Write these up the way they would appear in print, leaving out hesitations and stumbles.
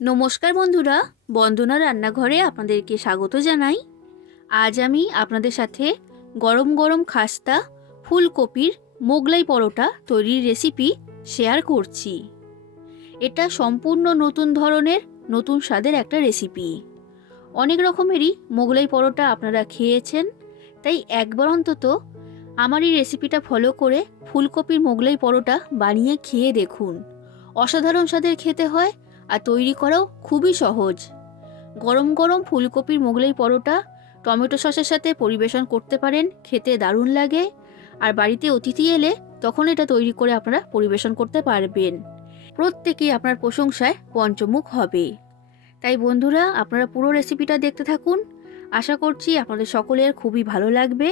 নমস্কার বন্ধুরা, বন্দনা রান্নাঘরে আপনাদেরকে স্বাগত জানাই। আজ আমি আপনাদের সাথে গরম গরম খাস্তা ফুলকপির মোগলাই পরোটা তৈরির রেসিপি শেয়ার করছি। এটা সম্পূর্ণ নতুন ধরনের নতুন স্বাদের একটা রেসিপি। অনেক রকমেরই মোগলাই পরোটা আপনারা খেয়েছেন, তাই একবার অন্তত আমার এই রেসিপিটা ফলো করে ফুলকপির মোগলাই পরোটা বানিয়ে খেয়ে দেখুন। অসাধারণ স্বাদের খেতে হয় আর তৈরি করাও খুবই সহজ। গরম গরম ফুলকপির মোগলাই পরোটা টমেটো সসের সাথে পরিবেশন করতে পারেন, খেতে দারুণ লাগে। আর বাড়িতে অতিথি এলে তখন এটা তৈরি করে আপনারা পরিবেশন করতে পারবেন। প্রত্যেকেই আপনার প্রশংসায় পঞ্চমুখ হবে। তাই বন্ধুরা, আপনারা পুরো রেসিপিটা দেখতে থাকুন। আশা করছি আপনাদের সকলের খুবই ভালো লাগবে।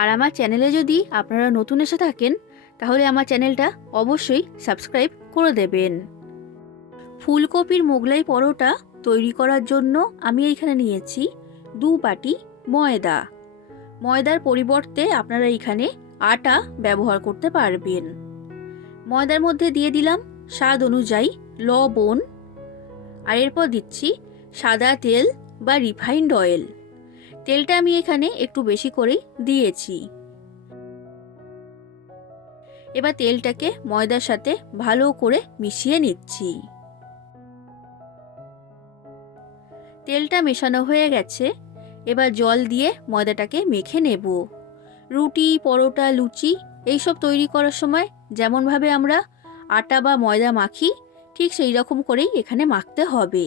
আর আমার চ্যানেলে যদি আপনারা নতুন এসে থাকেন, তাহলে আমার চ্যানেলটা অবশ্যই সাবস্ক্রাইব করে দেবেন। ফুলকপির মোগলাই পরোটা তৈরি করার জন্য আমি এইখানে নিয়েছি 2 বাটি ময়দা। ময়দার পরিবর্তে আপনারা এখানে আটা ব্যবহার করতে পারবেন। ময়দার মধ্যে দিয়ে দিলাম স্বাদ অনুযায়ী লবণ, আর এরপর দিচ্ছি সাদা তেল বা রিফাইন্ড অয়েল। তেলটা আমি এখানে একটু বেশি করেই দিয়েছি। এবার তেলটাকে ময়দার সাথে ভালো করে মিশিয়ে নিচ্ছি। তেলটা মেশানো হয়ে গেছে, এবার জল দিয়ে ময়দাটাকে মেখে নেব। রুটি, পরোটা, লুচি এইসব তৈরি করার সময় যেমনভাবে আমরা আটা বা ময়দা মাখি, ঠিক সেই রকম করেই এখানে মাখতে হবে।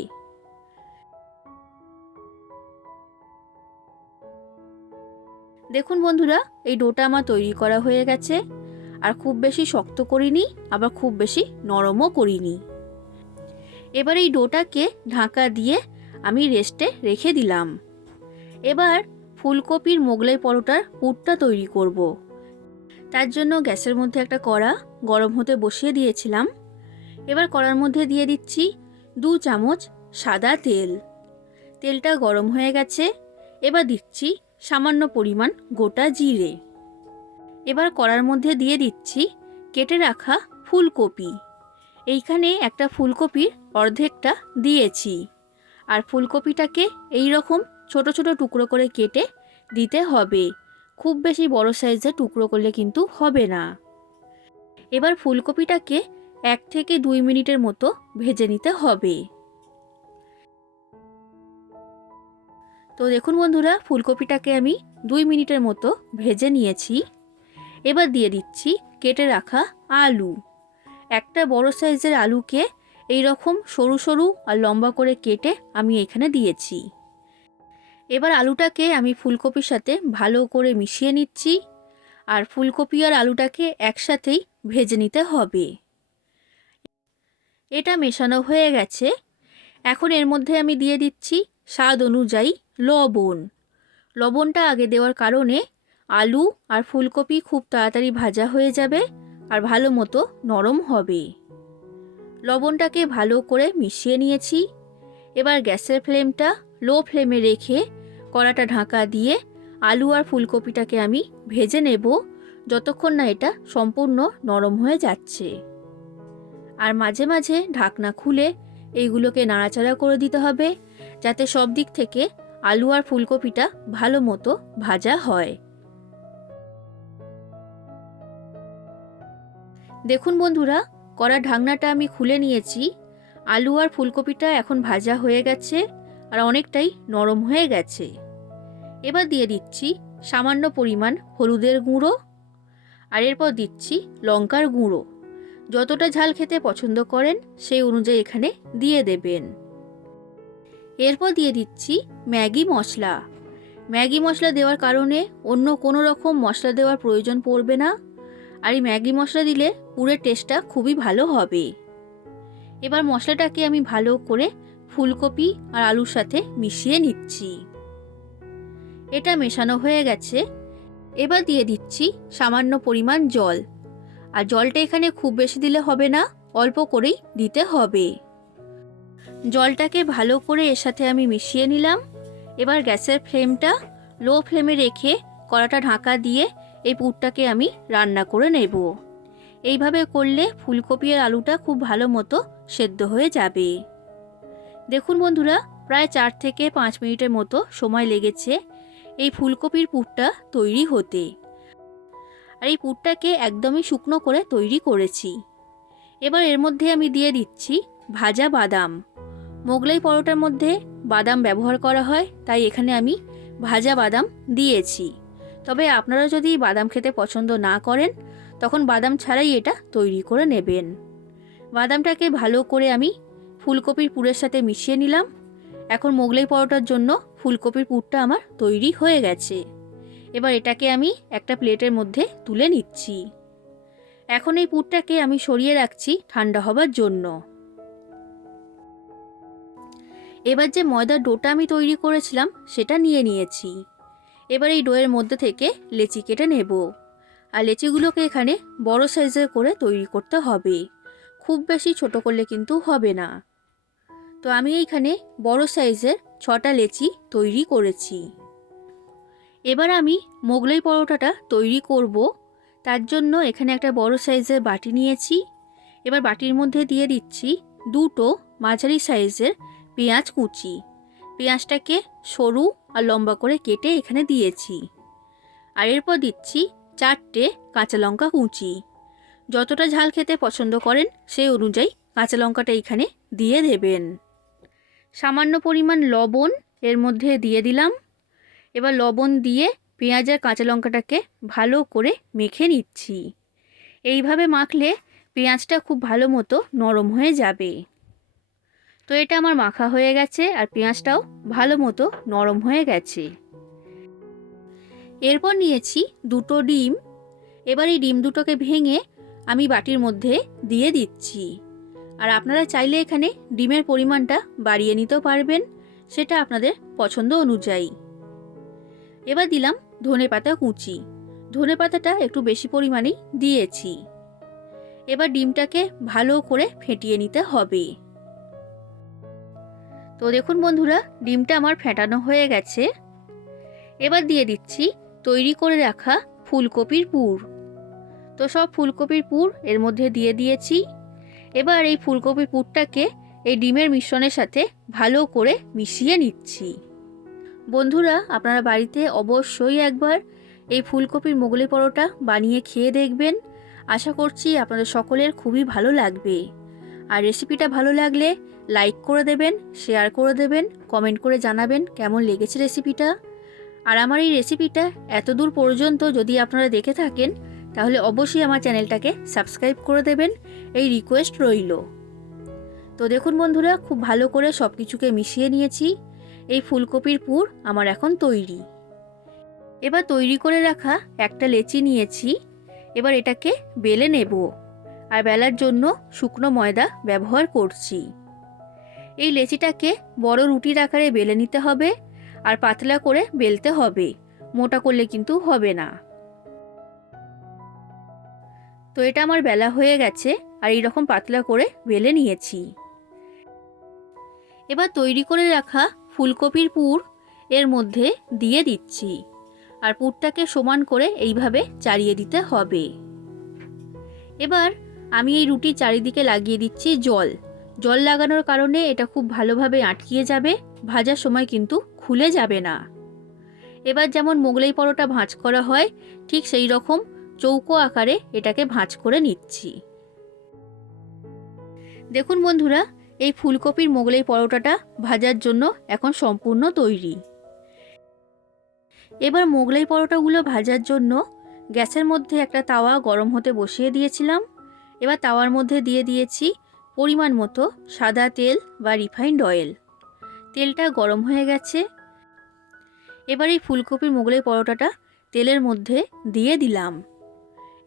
দেখুন বন্ধুরা, এই ডোটা আমার তৈরি করা হয়ে গেছে। আর খুব বেশি শক্ত করিনি, আবার খুব বেশি নরমও করিনি। এবার এই ডোটাকে ঢাকা দিয়ে আমি রেস্টে রেখে দিলাম। এবার ফুলকপির মোগলাই পরোটার পুরটা তৈরি করব। তার জন্য গ্যাসের মধ্যে একটা কড়া গরম হতে বসিয়ে দিয়েছিলাম। এবার কড়ার মধ্যে দিয়ে দিচ্ছি 2 চামচ সাদা তেল। তেলটা গরম হয়ে গেছে, এবার দিচ্ছি সামান্য পরিমাণ গোটা জিরে। এবার কড়ার মধ্যে দিয়ে দিচ্ছি কেটে রাখা ফুলকপি। এইখানে একটা ফুলকপির অর্ধেকটা দিয়েছি। আর ফুলকপিটাকে এই রকম ছোট ছোট টুকরো করে কেটে দিতে হবে। খুব বেশি বড় সাইজের টুকরো করলে কিন্তু হবে না। এবার ফুলকপিটাকে 1 থেকে 2 মিনিটের মতো ভেজে নিতে হবে। তো দেখুন বন্ধুরা, ফুলকপিটাকে আমি 2 মিনিটের মতো ভেজে নিয়েছি। এবার দিয়ে দিচ্ছি কেটে রাখা আলু। একটা বড় সাইজের আলুকে এই রকম সরু সরু আর লম্বা করে কেটে আমি এখানে দিয়েছি। এবার আলুটাকে আমি ফুলকপির সাথে ভালো করে মিশিয়ে নিচ্ছি। আর ফুলকপি আর আলুটাকে একসাথেই ভেজে নিতে হবে। এটা মেশানো হয়ে গেছে। এখন এর মধ্যে আমি দিয়ে দিচ্ছি স্বাদ অনুযায়ী লবণ। লবণটা আগে দেওয়ার কারণে আলু আর ফুলকপি খুব তাড়াতাড়ি ভাজা হয়ে যাবে আর ভালো মতো নরম হবে। লবণটাকে ভালো করে মিশিয়ে নিয়েছি। এবার গ্যাসের ফ্লেমটা লো ফ্লেমে রেখে কড়াটা ঢাকা দিয়ে আলু আর ফুলকপিটাকে আমি ভেজে নেব, যতক্ষণ না এটা সম্পূর্ণ নরম হয়ে যাচ্ছে। আর মাঝে মাঝে ঢাকনা খুলে এইগুলোকে নাড়াচাড়া করে দিতে হবে, যাতে সব দিক থেকে আলু আর ফুলকপিটা ভালো মতো ভাজা হয়। দেখুন বন্ধুরা, কড়ার ঢাকনাটা আমি খুলে নিয়েছি। আলু আর ফুলকপিটা এখন ভাজা হয়ে গেছে আর অনেকটাই নরম হয়ে গেছে। এবার দিয়ে দিচ্ছি সামান্য পরিমাণ হলুদের গুঁড়ো, আর এরপর দিচ্ছি লঙ্কার গুঁড়ো। যতটা ঝাল খেতে পছন্দ করেন সেই অনুযায়ী এখানে দিয়ে দেবেন। এরপর দিয়ে দিচ্ছি ম্যাগি মশলা। ম্যাগি মশলা দেওয়ার কারণে অন্য কোনো রকম মশলা দেওয়ার প্রয়োজন পড়বে না। আর এই ম্যাগি মশলা দিলে পুরের টেস্টটা খুবই ভালো হবে। এবার মশলাটাকে আমি ভালো করে ফুলকপি আর আলুর সাথে মিশিয়ে নিচ্ছি। এটা মেশানো হয়ে গেছে। এবার দিয়ে দিচ্ছি সামান্য পরিমাণ জল। আর জলটা এখানে খুব বেশি দিলে হবে না, অল্প করেই দিতে হবে। জলটাকে ভালো করে এর সাথে আমি মিশিয়ে নিলাম। এবার গ্যাসের ফ্লেমটা লো ফ্লেমে রেখে কড়াটা ঢাকা দিয়ে এই পুরটাকে আমি রান্না করে নেব। এইভাবে করলে ফুলকপি আর আলুটা খুব ভালো মতো সেদ্ধ হয়ে যাবে। দেখুন বন্ধুরা, প্রায় 4 থেকে 5 মিনিটের মতো সময় লেগেছে এই ফুলকপির পুরটা তৈরি হতে। আর এই পুরটাকে একদমই শুকনো করে তৈরি করেছি। এবার এর মধ্যে আমি দিয়ে দিচ্ছি ভাজা বাদাম। মোগলাই পরোটার মধ্যে বাদাম ব্যবহার করা হয়, তাই এখানে আমি ভাজা বাদাম দিয়েছি। তবে আপনারা যদি বাদাম খেতে পছন্দ না করেন, তখন বাদাম ছাড়াই এটা তৈরি করে নেবেন। বাদামটাকে ভালো করে আমি ফুলকপির পুরের সাথে মিশিয়ে নিলাম। এখন মোগলাই পরোটার জন্য ফুলকপির পুরটা আমার তৈরি হয়ে গেছে। এবার এটাকে আমি একটা প্লেটের মধ্যে তুলে নিচ্ছি। এখন এই পুরটাকে আমি সরিয়ে রাখছি ঠান্ডা হবার জন্য। এবার যে ময়দার ডোটা আমি তৈরি করেছিলাম সেটা নিয়ে নিয়েছি। এবার এই ডোয়ের মধ্যে থেকে লেচি কেটে নেব। আর লেচিগুলোকে এখানে বড় সাইজের করে তৈরি করতে হবে, খুব বেশি ছোট করলে কিন্তু হবে না। তো আমি এইখানে বড় সাইজের 6টা লেচি তৈরি করেছি। এবার আমি মোগলাই পরোটাটা তৈরি করব। তার জন্য এখানে একটা বড় সাইজের বাটি নিয়েছি। এবার বাটির মধ্যে দিয়ে দিচ্ছি 2টো মাঝারি সাইজের পেঁয়াজ কুচি। পেঁয়াজটাকে সরু আর লম্বা করে কেটে এখানে দিয়েছি। আর এরপর দিচ্ছি 4টে কাঁচা লঙ্কা কুচি। যতটা ঝাল খেতে পছন্দ করেন সেই অনুযায়ী কাঁচা লঙ্কাটা এখানে দিয়ে দেবেন। সামান্য পরিমাণ লবণ এর মধ্যে দিয়ে দিলাম। এবার লবণ দিয়ে পেঁয়াজ আর কাঁচা লঙ্কাটাকে ভালো করে মেখে নিচ্ছি। এইভাবে মাখলে পেঁয়াজটা খুব ভালো মতো নরম হয়ে যাবে। তো এটা আমার মাখা হয়ে গেছে আর পেঁয়াজটাও ভালো মতো নরম হয়ে গেছে। এরপর নিয়েছি 2টো ডিম। এবার এই ডিম দুটোকে ভেঙে আমি বাটির মধ্যে দিয়ে দিচ্ছি। আর আপনারা চাইলে এখানে ডিমের পরিমাণটা বাড়িয়ে নিতেও পারবেন, সেটা আপনাদের পছন্দ অনুযায়ী। এবার দিলাম ধনেপাতা কুচি। ধনেপাতাটা একটু বেশি পরিমাণেই দিয়েছি। এবার ডিমটাকে ভালো করে ফেটিয়ে নিতে হবে। তো দেখুন বন্ধুরা, ডিমটা আমার ফেটানো হয়ে গেছে। এবার দিয়ে দিচ্ছি তৈরি করে রাখা ফুলকপির পুর। তো সব ফুলকপির পুর এর মধ্যে দিয়ে দিয়েছি। এবার এই ফুলকপির পুরটাকে এই ডিমের মিশ্রণের সাথে ভালো করে মিশিয়ে নিচ্ছি। বন্ধুরা, আপনারা বাড়িতে অবশ্যই একবার এই ফুলকপির মোগলাই পরোটা বানিয়ে খেয়ে দেখবেন। আশা করছি আপনাদের সকলের খুবই ভালো লাগবে। আর রেসিপিটা ভালো লাগলে লাইক করে দেবেন, শেয়ার করে দেবেন, কমেন্ট করে জানাবেন কেমন লেগেছে রেসিপিটা। আর আমার এই রেসিপিটা এত দূর পর্যন্ত যদি আপনারা দেখে থাকেন, তাহলে অবশ্যই আমার চ্যানেলটাকে সাবস্ক্রাইব করে দেবেন, এই রিকোয়েস্ট রইল। তো দেখুন বন্ধুরা, খুব ভালো করে সব কিছুকে মিশিয়ে নিয়েছি। এই ফুলকপির পুর আমার এখন তৈরি। এবার তৈরি করে রাখা একটা লেচি নিয়েছি। এবার এটাকে বেলে নেব। আর বেলার জন্য শুকনো ময়দা ব্যবহার করছি। এই লেচিটাকে বড় রুটির আকারে বেলে নিতে হবে আর পাতলা করে বেলতে হবে, মোটা করলে কিন্তু হবে না। তো এটা আমার বেলা হয়ে গেছে আর এইরকম পাতলা করে বেলে নিয়েছি। এবার তৈরি করে রাখা ফুলকপির পুর এর মধ্যে দিয়ে দিচ্ছি। আর পুরটাকে সমান করে এইভাবে চাড়িয়ে দিতে হবে। এবার আমি এই রুটির চারিদিকে লাগিয়ে দিচ্ছি জল। জল লাগানোর কারণে এটা খুব ভালোভাবে আটকিয়ে যাবে, ভাজার সময় কিন্তু খুলে যাবে না। এবার যেমন মোগলাই পরোটা ভাঁজ করা হয়, ঠিক সেই রকম চৌকো আকারে এটাকে ভাঁজ করে নিচ্ছি। দেখুন বন্ধুরা, এই ফুলকপির মোগলাই পরোটাটা ভাজার জন্য এখন সম্পূর্ণ তৈরি। এবার মোগলাই পরোটাগুলো ভাজার জন্য গ্যাসের মধ্যে একটা তাওয়া গরম হতে বসিয়ে দিয়েছিলাম। এবার তাওয়ার মধ্যে দিয়ে দিয়েছি পরিমাণ মতো সাদা তেল বা রিফাইন্ড অয়েল। তেলটা গরম হয়ে গেছে। এবার এই ফুলকপির মোগলাই পরোটাটা তেলের মধ্যে দিয়ে দিলাম।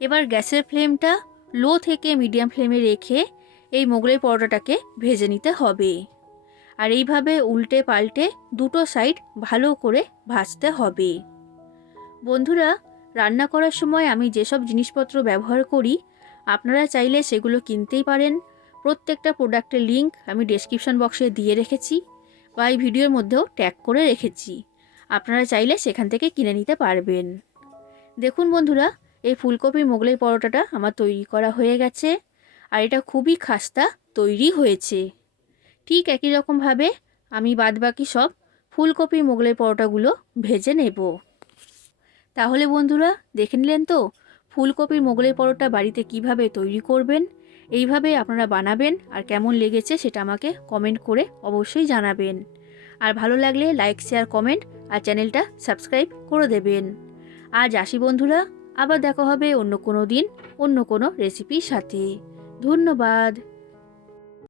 এবার গ্যাসের ফ্লেমটা লো থেকে মিডিয়াম ফ্লেমে রেখে এই মোগলাই পরোটাটাকে ভেজে নিতে হবে। আর এইভাবে উল্টে পাল্টে দুটো সাইড ভালো করে ভাজতে হবে। বন্ধুরা, রান্না করার সময় আমি যেসব জিনিসপত্র ব্যবহার করি, আপনারা চাইলে সেগুলো কিনতেই পারেন। প্রত্যেকটা প্রোডাক্টের লিংক আমি ডেসক্রিপশন বক্সে দিয়ে রেখেছি বা এই ভিডিওর মধ্যেও ট্যাগ করে রেখেছি। আপনারা চাইলে সেখান থেকে কিনে নিতে পারবেন। দেখুন বন্ধুরা, এই ফুলকপির মোগলাই পরোটাটা আমার তৈরি করা হয়ে গেছে আর এটা খুবই খাস্তা তৈরি হয়েছে। ঠিক একই রকমভাবে আমি বাদবাকি সব ফুলকপি মোগলাই পরোটাগুলো ভেজে নেব। তাহলে বন্ধুরা দেখে নিলেন তো ফুলকপির মোগলাই পরোটা বাড়িতে কিভাবে তৈরি করবেন। এইভাবে আপনারা বানাবেন আর কেমন লেগেছে সেটা আমাকে কমেন্ট করে অবশ্যই জানাবেন। আর ভালো লাগলে লাইক, শেয়ার, কমেন্ট আর চ্যানেলটা সাবস্ক্রাইব করে দেবেন। আজ আসি বন্ধুরা, আবার দেখা হবে অন্য কোনো দিন অন্য কোনো রেসিপির সাথে। ধন্যবাদ।